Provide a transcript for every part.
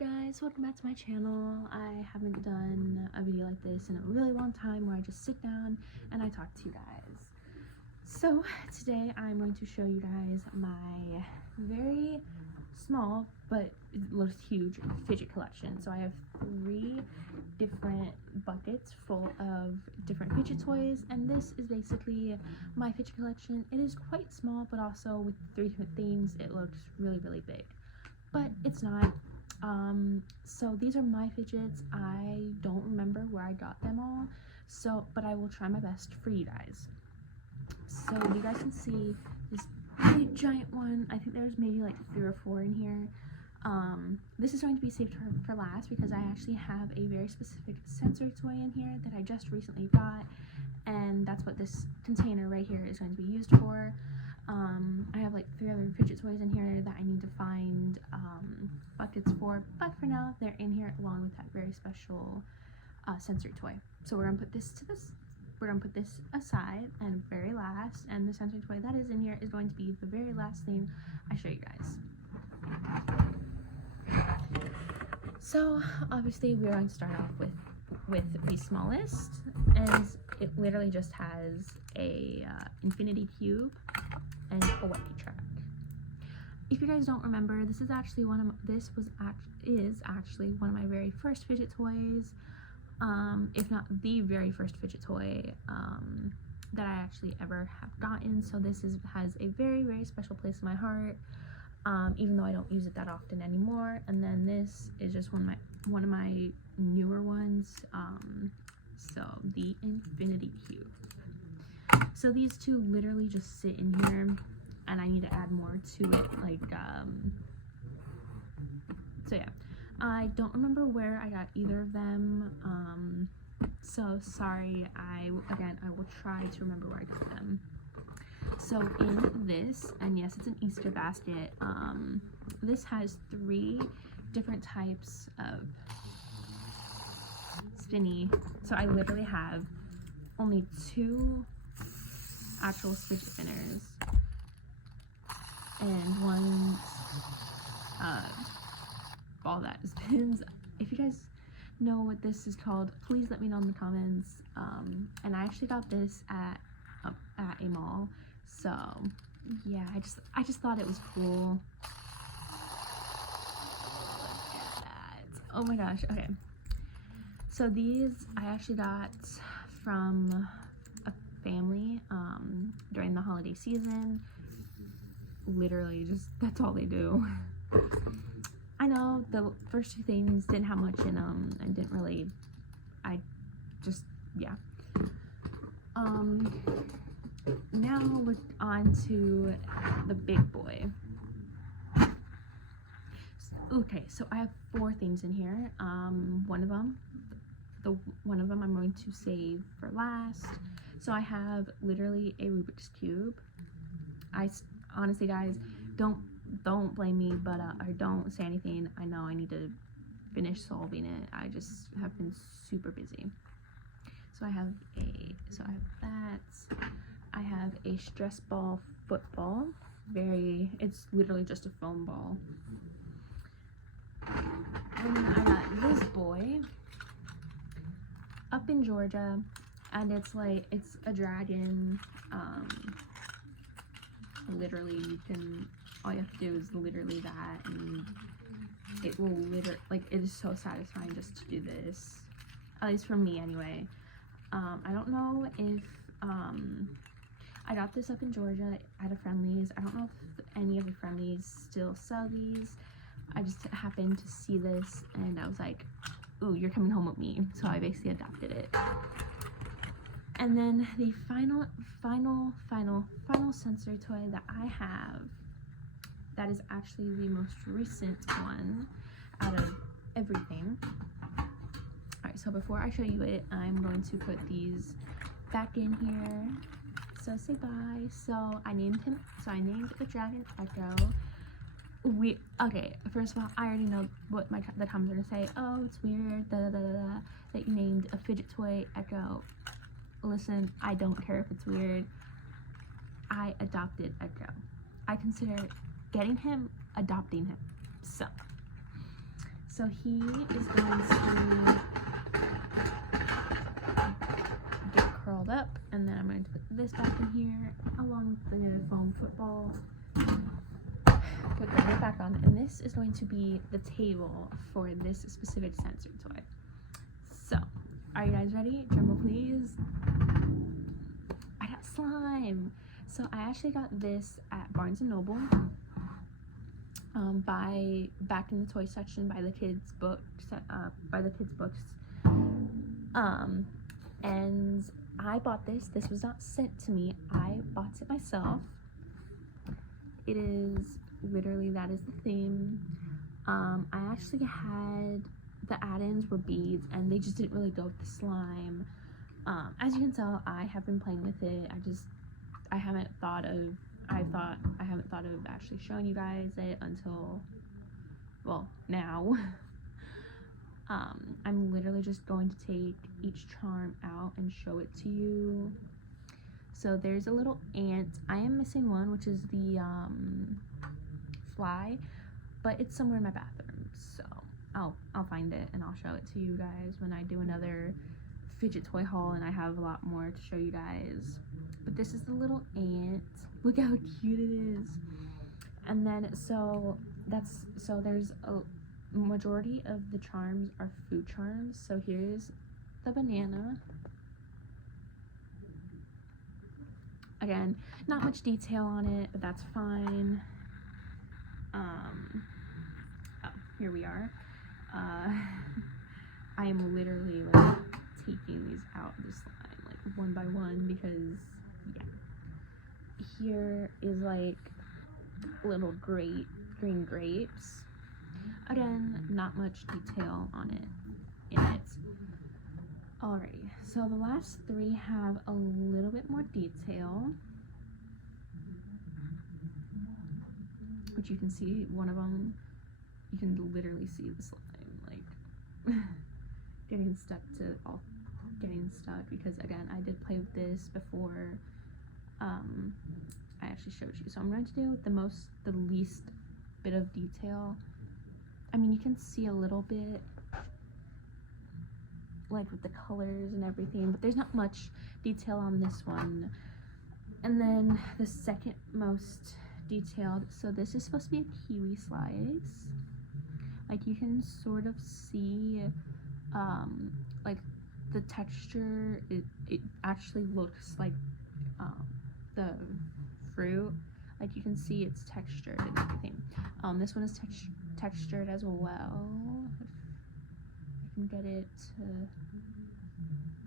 guys, welcome back to my channel. I haven't done a video like this in a really long time where I just sit down and I talk to you guys. So today I'm going to show you guys my very small but it looks huge fidget collection. So I have 3 different buckets full of different fidget toys, and this is basically my fidget collection. It is quite small, but also with 3 different themes it looks really big, but it's not. So these are my fidgets. I don't remember where I got them all, but I will try my best for you guys. So you guys can see this big giant one. I think there's maybe like 3 or 4 in here. This is going to be saved for last because I actually have a very specific sensory toy in here that I just recently got, and that's what this container right here is going to be used for. I have like 3 other fidget toys in here that I need to find buckets for, but for now they're in here along with that very special sensory toy. So we're gonna put this aside, and very last, and the sensory toy that is in here is going to be the very last thing I show you guys. So obviously we're going to start off with the smallest, and it literally just has a infinity cube and a wacky track. If you guys don't remember, this is actually actually one of my very first fidget toys, if not the very first fidget toy that I actually ever have gotten. So this has a very special place in my heart, even though I don't use it that often anymore. And then this is just one of my newer ones, so the infinity cube. So these 2 literally just sit in here, and I need to add more to it, like, so yeah. I don't remember where I got either of them, so sorry. I will try to remember where I got them. So in this, and yes, it's an Easter basket, this has 3 different types of spinny. So I literally have only 2 actual fidget spinners and 1 ball that spins. If you guys know what this is called, please let me know in the comments. And I actually got this at a mall, so yeah, I just thought it was cool. Look at that. Oh my gosh. Okay, so these I actually got from a family during the holiday season. Literally just, that's all they do. I know the first 2 things didn't have much in them and didn't really, yeah. Now we're on to the big boy. Okay, so I have 4 things in here. One of them I'm going to save for last. So I have literally a Rubik's Cube. Honestly, guys, don't blame me, but or don't say anything. I know I need to finish solving it. I just have been super busy. So I have that. I have a stress ball football. It's literally just a foam ball. And then I got this boy up in Georgia, and it's a dragon. Literally, all you have to do is literally that, and it will it is so satisfying just to do this, at least for me anyway. I don't know if I got this up in Georgia at a Friendly's. I don't know if any of the Friendly's still sell these. I just happened to see this and I was like, ooh, you're coming home with me, so I basically adopted it. And then the final sensory toy that I have, that is actually the most recent one out of everything. Alright, so before I show you it, I'm going to put these back in here. So say bye. So I named the dragon Echo. Okay, first of all, I already know what the comments are gonna say. Oh, it's weird, that you named a fidget toy Echo. Listen, I don't care if it's weird. I adopted Echo. I consider getting him adopting him. So So he is going to get curled up, and then I'm going to put this back in here along with the foam football. Put that back on, and this is going to be the table for this specific sensory toy. So, are you guys ready? Drumroll please. I got slime. So I actually got this at Barnes & Noble. Back in the toy section by the kids books. And I bought this. This was not sent to me. I bought it myself. It is literally, that is the theme. I actually had the add-ins were beads, and they just didn't really go with the slime. As you can tell, I have been playing with it. I haven't thought of actually showing you guys it until, well, now. I'm literally just going to take each charm out and show it to you. So there's a little ant. I am missing one, which is the fly, but it's somewhere in my bathroom, so I'll find it and I'll show it to you guys when I do another fidget toy haul and I have a lot more to show you guys. But this is the little ant. Look how cute it is. And then so there's a majority of the charms are food charms. So here's the banana. Again, not much detail on it, but that's fine. Oh, here we are. I am literally like taking these out of the slime like one by one because yeah. Here is like little green grapes. Again, not much detail on it in it. Alrighty, so the last three have a little bit more detail, which you can see one of them, you can literally see the slime like getting stuck because again, I did play with this before I actually showed you. So I'm going to do the least bit of detail. I mean, you can see a little bit like with the colors and everything, but there's not much detail on this one. And then the second most detailed, so this is supposed to be a kiwi slice. Like you can sort of see like the texture, it actually looks like the fruit. Like you can see it's textured and everything. This one is textured as well. If I can get it to,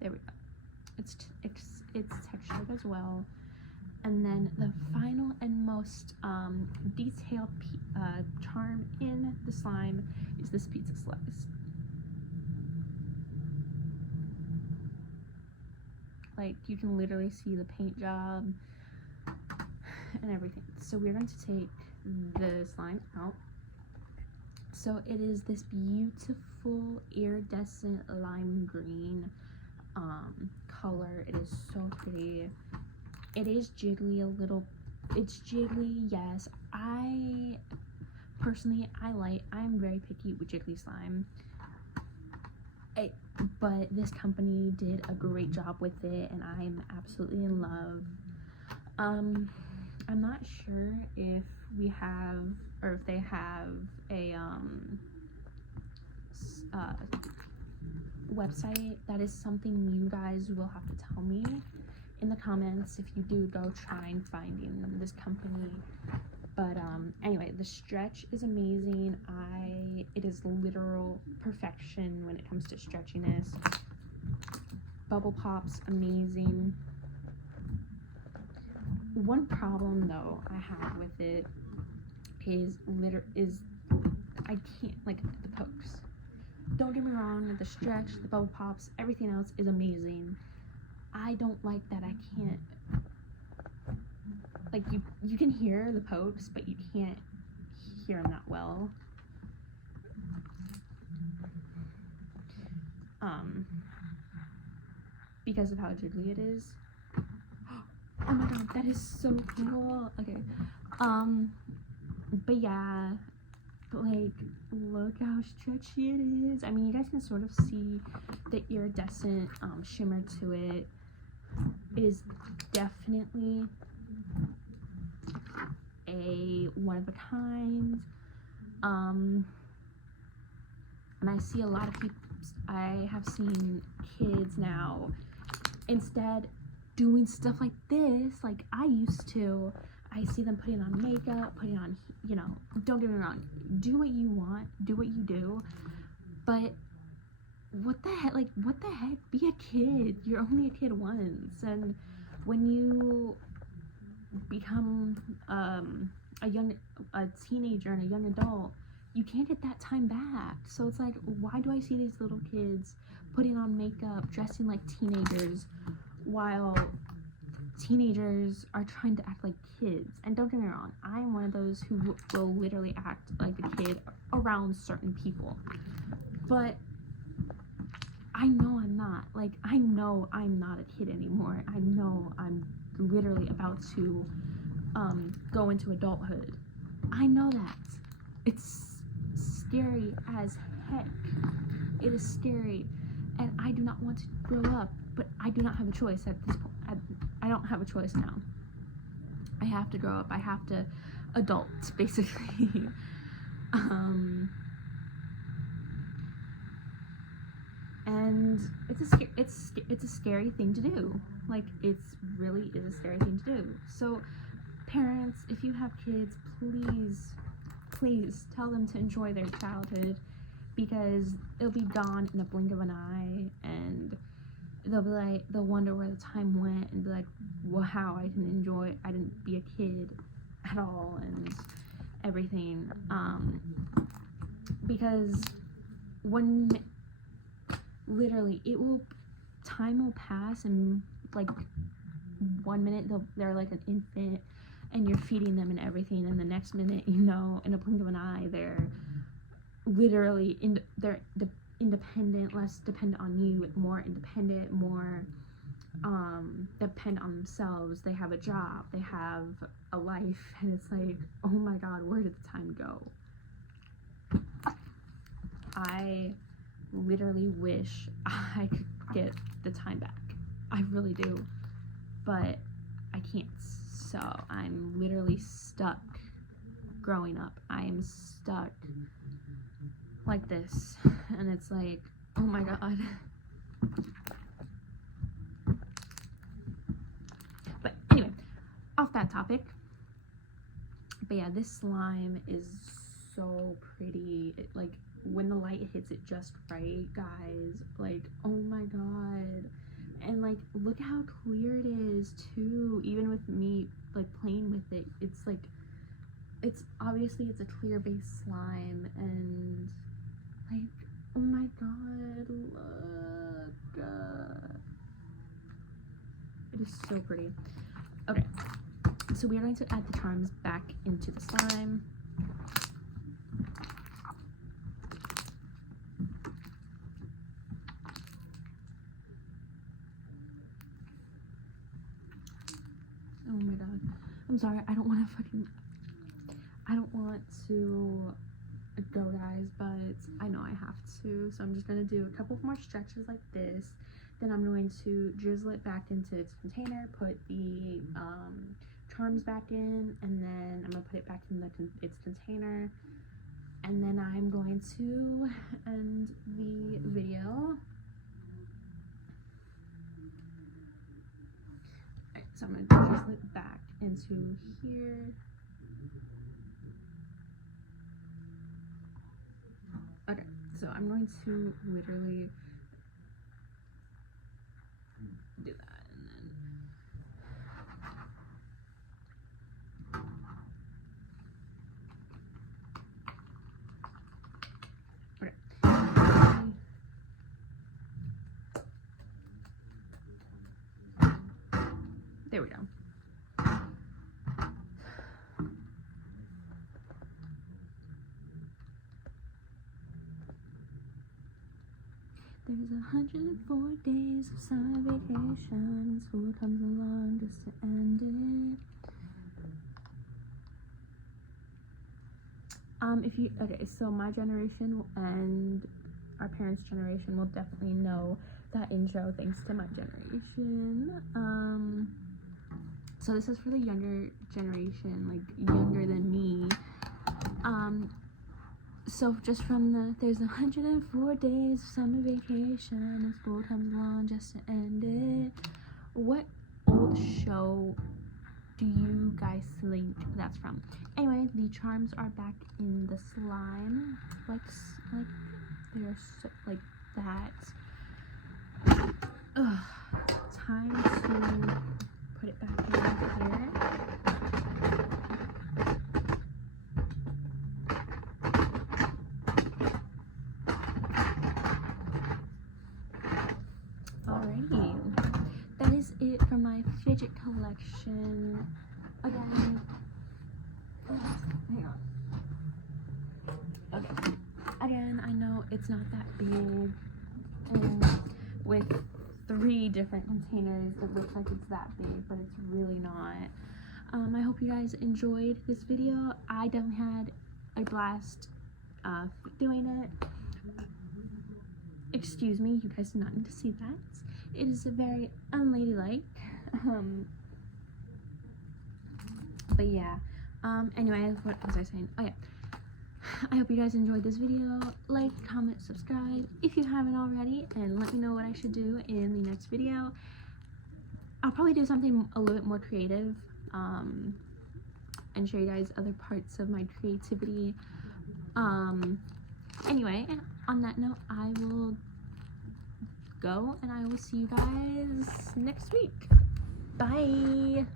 there we go. It's textured as well. And then the final and most detailed charm in the slime is this pizza slice. Like you can literally see the paint job and everything. So we're going to take the slime out. So it is this beautiful iridescent lime green color. It is so pretty. It is jiggly a little. It's jiggly, yes. I personally, I'm very picky with jiggly slime. But this company did a great job with it, and I'm absolutely in love. I'm not sure if we have, or if they have a website. That is something you guys will have to tell me in the comments if you do go try and finding this company. But anyway, the stretch is amazing. It is literal perfection when it comes to stretchiness. Bubble pops, amazing. One problem though I have with it is I can't, like, the pokes. Don't get me wrong, the stretch, the bubble pops, everything else is amazing. I don't like that I can't, like, you can hear the pokes, but you can't hear them that well. Because of how jiggly it is. Oh my god, that is so cool. Okay. But yeah, like, look how stretchy it is. I mean, you guys can sort of see the iridescent shimmer to it. It is definitely a one of a kind. And I see a lot of people, I have seen kids now, instead doing stuff like this, like I used to. I see them putting on makeup, putting on, you know, don't get me wrong, do what you want, do what you do, but what the heck, be a kid. You're only a kid once, and when you become a teenager and a young adult, you can't get that time back. So it's like, why do I see these little kids putting on makeup, dressing like teenagers, while teenagers are trying to act like kids? And don't get me wrong, I'm one of those who will literally act like a kid around certain people, but I know I'm not. Like, I know I'm not a kid anymore. I know I'm literally about to go into adulthood. I know that. It's scary as heck. It is scary, and I do not want to grow up, but I do not have a choice at this point. I don't have a choice now. I have to grow up. I have to adult, basically. And it's a scary thing to do. Like, it's really is a scary thing to do. So parents, if you have kids, please tell them to enjoy their childhood, because it'll be gone in a blink of an eye, and they'll wonder where the time went, and be like, wow, I didn't be a kid at all, and everything. Because when literally time will pass, and like 1 minute they're like an infant and you're feeding them and everything, and the next minute, you know, in a blink of an eye, they're literally independent, less dependent on you, more independent, more depend on themselves. They have a job, they have a life, and it's like, oh my god, where did the time go? I literally wish I could get the time back. I really do, but I can't. So I'm literally stuck growing up. I am stuck like this, and it's like, oh my god. But anyway, off that topic. But yeah, this slime is so pretty. Like, when the light hits it just right, guys, like, oh my god. And like, look how clear it is too. Even with me like playing with it, it's like, it's obviously it's a clear base slime, and like, oh my god, look, it is so pretty. Okay, so we are going to add the charms back into the slime. Oh my god, I'm sorry, I don't want to go, guys, but I know I have to, so I'm just gonna do a couple more stretches like this. Then I'm going to drizzle it back into its container, put the charms back in, and then I'm gonna put it back in its container, and then I'm going to end the video. Alright, so I'm gonna drizzle it back into here. Okay, so I'm going to literally do that, and then okay. There we go. There's 104 days of summer vacation. School comes along just to end it. Okay, so my generation and our parents' generation will definitely know that intro thanks to my generation. So this is for the younger generation, like younger than me. So just from there's 104 days of summer vacation and school comes along just to end it. What old show do you guys think that's from? Anyway, the charms are back in the slime, like they're so, like that. Ugh, time to put it back in here. Alrighty, that is it for my fidget collection. Again, hang on. Okay. Again, I know it's not that big, and with 3 different containers, it looks like it's that big, but it's really not. I hope you guys enjoyed this video. I definitely had a blast doing it. Excuse me, you guys do not need to see that. It is very unladylike. But yeah. Anyway, what was I saying? Oh yeah. I hope you guys enjoyed this video. Like, comment, subscribe if you haven't already, and let me know what I should do in the next video. I'll probably do something a little bit more creative, and show you guys other parts of my creativity. Anyway, and on that note, I will go, and I will see you guys next week. Bye!